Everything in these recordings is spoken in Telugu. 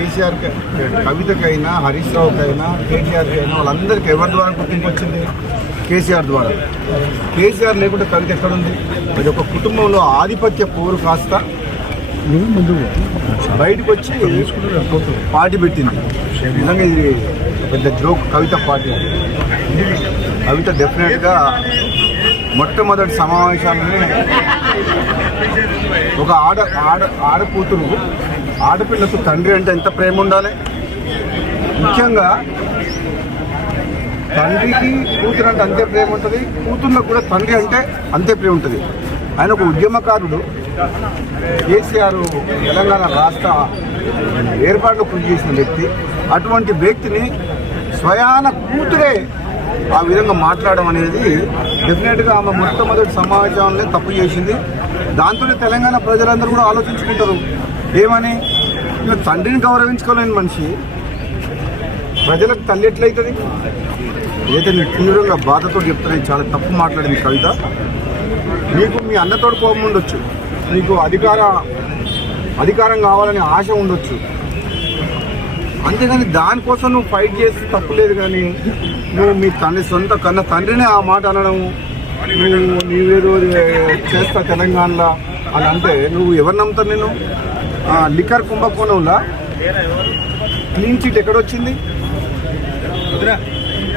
కేసీఆర్కి, కవితకైనా, హరీష్ రావుకైనా, కేటీఆర్కి అయినా వాళ్ళందరికీ ఎవరి ద్వారా గుర్తింపు వచ్చింది? కేసీఆర్ ద్వారా. కేసీఆర్ లేకుంటే కవిత ఎక్కడుంది? అది ఒక కుటుంబంలో ఆధిపత్య పోరు కాస్త బయటకు వచ్చి పార్టీ పెట్టింది. నిజంగా ఇది పెద్ద జోక్ కవిత పార్టీ. కవిత డెఫినెట్గా మొట్టమొదటి సమావేశాన్ని ఒక ఆడకూతురు, ఆడపిల్లకు తండ్రి అంటే ఎంత ప్రేమ ఉండాలి. ముఖ్యంగా తండ్రికి కూతురు అంటే అంతే ప్రేమ ఉంటుంది, కూతుర్లకు కూడా తండ్రి అంటే అంతే ప్రేమ ఉంటుంది. ఆయన ఒక ఉద్యమకారుడు. కేసీఆర్ తెలంగాణ రాష్ట్ర ఏర్పాటులో కృషి చేసిన వ్యక్తి. అటువంటి వ్యక్తిని స్వయాన కూతురే ఆ విధంగా మాట్లాడడం అనేది డెఫినెట్గా ఆమె మొట్టమొదటి సమావేశంలో తప్పు చేసింది. దాంతోనే తెలంగాణ ప్రజలందరూ కూడా ఆలోచించుకుంటారు ఏమని, తండ్రిని గౌరవించుకోలేని మనిషి ప్రజలకు తల్లి ఎట్లయితుంది? ఏదైతే నేను తీవ్రంగా బాధతో చెప్తున్నాను, చాలా తప్పు మాట్లాడింది కవిత. నీకు మీ అన్నతోడు కోపం ఉండొచ్చు, నీకు అధికారం కావాలని ఆశ ఉండొచ్చు, అంతేగాని దానికోసం నువ్వు ఫైట్ చేసి తప్పులేదు. కానీ నువ్వు మీ తండ్రి సొంత కన్న తండ్రినే ఆ మాట అనడం, నీవేదో చేస్తా తెలంగాణలో అని అంటే నువ్వు ఎవరు నమ్ముతావు? నేను లిక్కర్ కుంభకోణంలో క్లీన్ చిట్ ఎక్కడొచ్చింది?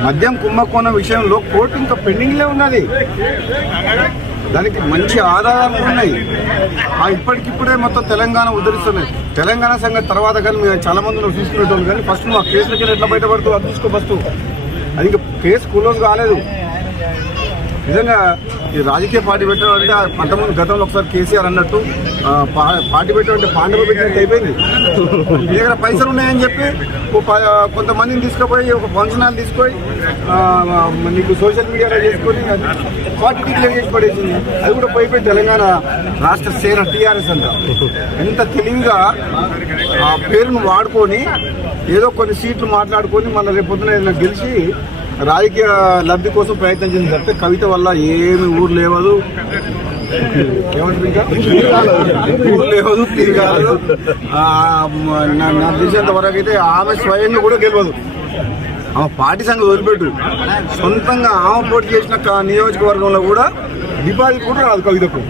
మద్యం కుంభకోణం విషయంలో కోర్టు ఇంకా పెండింగ్లే ఉన్నది. దానికి మంచి ఆధారాలు ఉన్నాయి. ఇప్పటికిప్పుడే మొత్తం తెలంగాణ ఉద్ధరిస్తున్నాయి. తెలంగాణ సంగతి తర్వాత కానీ మేము చాలా మంది నువ్వు తీసుకునేటోళ్ళు, కానీ ఫస్ట్ నువ్వు ఆ కేసులకి ఎట్లా బయటపడుతూ అది తీసుకో ఫస్ట్. అది ఇంకా కేసు క్లోజ్ కాలేదు. నిజంగా ఈ రాజకీయ పార్టీ పెట్టడం అంటే అంతకుముందు గతంలో ఒకసారి కేసీఆర్ అన్నట్టు పార్టీ పెట్టడం అంటే పాండవ పెట్టినట్టు అయిపోయింది. మీ దగ్గర పైసలు ఉన్నాయని చెప్పి కొంతమందిని తీసుకుపోయి ఒక ఫంక్షన్ హాల్ తీసుకొని నీకు సోషల్ మీడియాలో చేసుకొని పార్టీ డిక్లేర్ చేసి పడేసింది. అది కూడా పోయిపోయి తెలంగాణ రాష్ట్ర సేన టీఆర్ఎస్ అంట. ఎంత తెలివిగా ఆ పేరును వాడుకొని ఏదో కొన్ని సీట్లు మాట్లాడుకొని మన రేపు పొద్దున ఏదైనా గెలిచి రాజకీయ లబ్ధి కోసం ప్రయత్నం చేసింది తప్పితే కవిత వల్ల ఏమి ఊరు లేవదు, ఊరు లేవదు, తిరగదు. నాకు తెలిసినంత వరకు అయితే ఆమె స్వయంగా కూడా గెలవదు. ఆమె పార్టీ సంగతి వదిలిపెట్టు, సొంతంగా ఆమె పోటీ చేసిన నియోజకవర్గంలో కూడా డిపాజిట్ కూడా రాదు కవితకు.